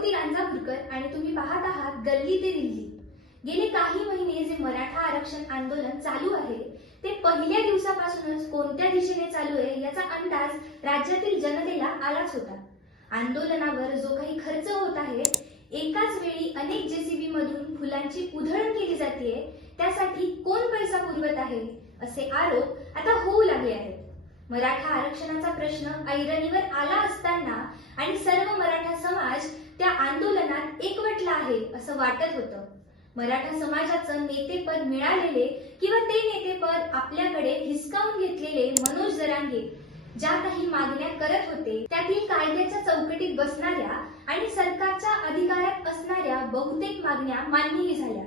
भगवती गांजापूरकर आणि तुम्ही पाहत आहात गल्ली ते दिल्ली। गेले काही महिने जे मराठा आरक्षण आंदोलन चालू आहे ते पहिल्या दिवसापासूनच कोणत्या दिशेने चालू आहे याचा अंदाज राज्यातील जनतेला आलाच होता। आंदोलनावर जो काही खर्च होत आहे, एकाच वेळी अनेक जेसीबी मधून फुलांची उधळण केली जाते, त्यासाठी कोण पैसा पुरवत आहे असे आरोप आता होऊ लागले आहेत। मराठा आरक्षणाचा प्रश्न ऐरणीवर आला असताना आणि सर्व मराठा समाज त्या आंदोलनात एकवटला आहे असं वाटत होतं। मराठा समाजाचं नेतेपद मिळालेले किंवा ते नेतेपद आपल्याकडे हिसकावून घेतलेले मनोज जरांगे ज्या काही मागण्या करत होते त्यातील कायद्याच्या चौकटीत बसणाऱ्या आणि सरकारच्या अधिकारात असणाऱ्या बहुतेक मागण्या मान्यही झाल्या।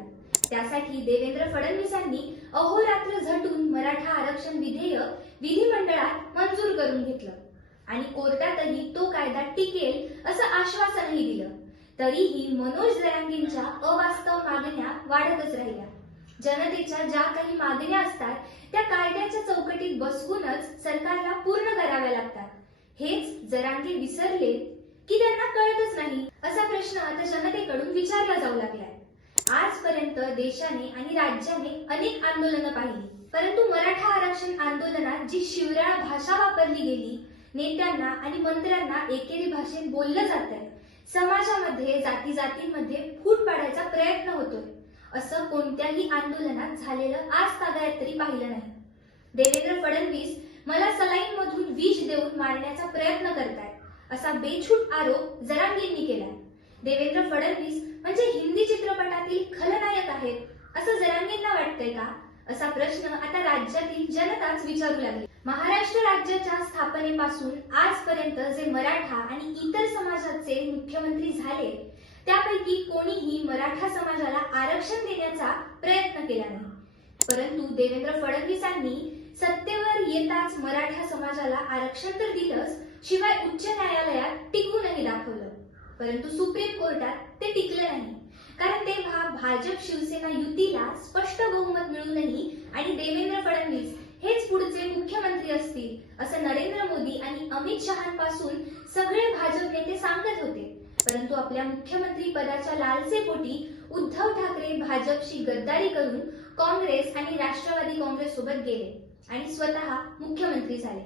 त्यासाठी देवेंद्र फडणवीसांनी अहोरात्र झटून मराठा आरक्षण विधेयक विधिमंडळात मंजूर करून घेतलं आणि कोर्टातही तो कायदा टिकेल असं आश्वासनही दिलं। तरीही मनोज जरांगेंच्या अवास्तव मागण्या वाढतच राहिल्या। जनतेच्या ज्या काही मागण्या असतात त्या कायद्याच्या चौकटीत बसवूनच सरकारला पूर्ण कराव्या लागतात। हेच जरांगे विसरले की त्यांना कळतच नाही असा प्रश्न आता जनतेकडून विचारला जाऊ लागलाय। आजपर्यंत देशाने आणि राज्याने अनेक आंदोलनं पाहिली, परंतु मराठा आरक्षण आंदोलनात जी शिवराळ भाषा वापरली गेली, नेत्यांना आणि मंत्र्यांना एकेरी भाषेत बोललं जातंय, समाजामध्ये जाती जातींमध्ये फूट पाडायचा प्रयत्न होतोय, असं कोणत्याही आंदोलनात झालेलं आज तागायत तरी पाहिलं नाही। देवेंद्र फडणवीस मला सलाईन मधून विष देऊन मारण्याचा प्रयत्न करतायत असा बेछूट आरोप जरांगेंनी केलाय। देवेंद्र फडणवीस म्हणजे हिंदी चित्रपटातील खलनायक आहेत असं जरांगेंना वाटतंय का, असा प्रश्न आता राज्यातील जनताच विचारू लागली। महाराष्ट्र राज्याच्या स्थापनेपासून आजपर्यंत जे मराठा आणि इतर समाजाचे मुख्यमंत्री झाले त्यापैकी कोणीही मराठा समाजाला आरक्षण देण्याचा प्रयत्न केला नाही, परंतु देवेंद्र फडणवीसांनी सत्तेवर येताच मराठा समाजाला आरक्षण तर दिलंच, शिवाय उच्च न्यायालयात टिकूनही दाखवलं, परंतु सुप्रीम कोर्टात ते टिकलं नाही। कारण तेव्हा भाजप शिवसेना युतीला स्पष्ट बहुमत मिळूनही आणि देवेंद्र फडणवीस हेच पुढचे मुख्यमंत्री असतील असं नरेंद्र मोदी आणि अमित शहांपासून सगळे भाजप नेते सांगत होते, परंतु आपल्या मुख्यमंत्री पदाच्या लालसेपोटी उद्धव ठाकरे भाजपशी गद्दारी करून काँग्रेस आणि राष्ट्रवादी काँग्रेस सोबत गेले आणि स्वतः मुख्यमंत्री झाले।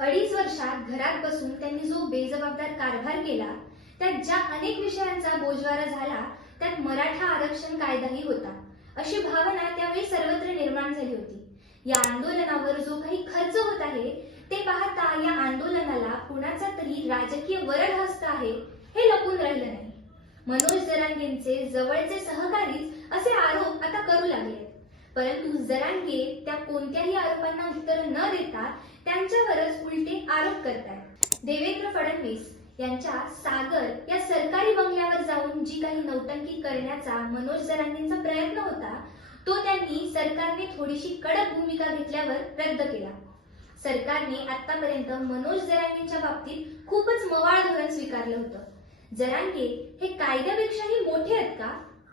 2.5 वर्षात घरात बसून त्यांनी जो बेजबाबदार कारभार केला, त्यात ज्या अनेक विषयांचा बोजवारा झाला त्यात मराठा आरक्षण कायदाही होता, अशी भावना त्यावेळी सर्वत्र निर्माण झाली होती। या आंदोलनावर जो काही खर्च होत आहे ते पाहता या आंदोलनाला कुणाचा तरी राजकीय वरदहस्त आहे हे लपून राहिलं नाही। मनोज जरांगेंचे जवळचे सहकारीच असे आरोप आता करू लागले, परंतु जरांगे त्या कोणत्याही आरोपांना उत्तर न देता त्यांच्यावरच उलटे आरोप करतात। देवेंद्र फडणवीस यांच्या सागर या सरकारी बंगल्यावर जाऊन जी काही नौटंकी करण्याचा मनोज जरांगेंचा प्रयत्न होता तो त्यांनी सरकारने थोडीशी कडक भूमिका घेतल्यावर रद्द केला। सरकारने आतापर्यंत मनोज जरांगेंच्या बाबतीत खूपच मवाळ धोरण स्वीकारलं होतं। जरांगे हे कायद्यापेक्षाही मोठे आहेत का,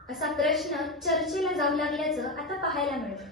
असा प्रश्न चर्चेला जाऊ लागल्याचं आता पाहायला मिळतं।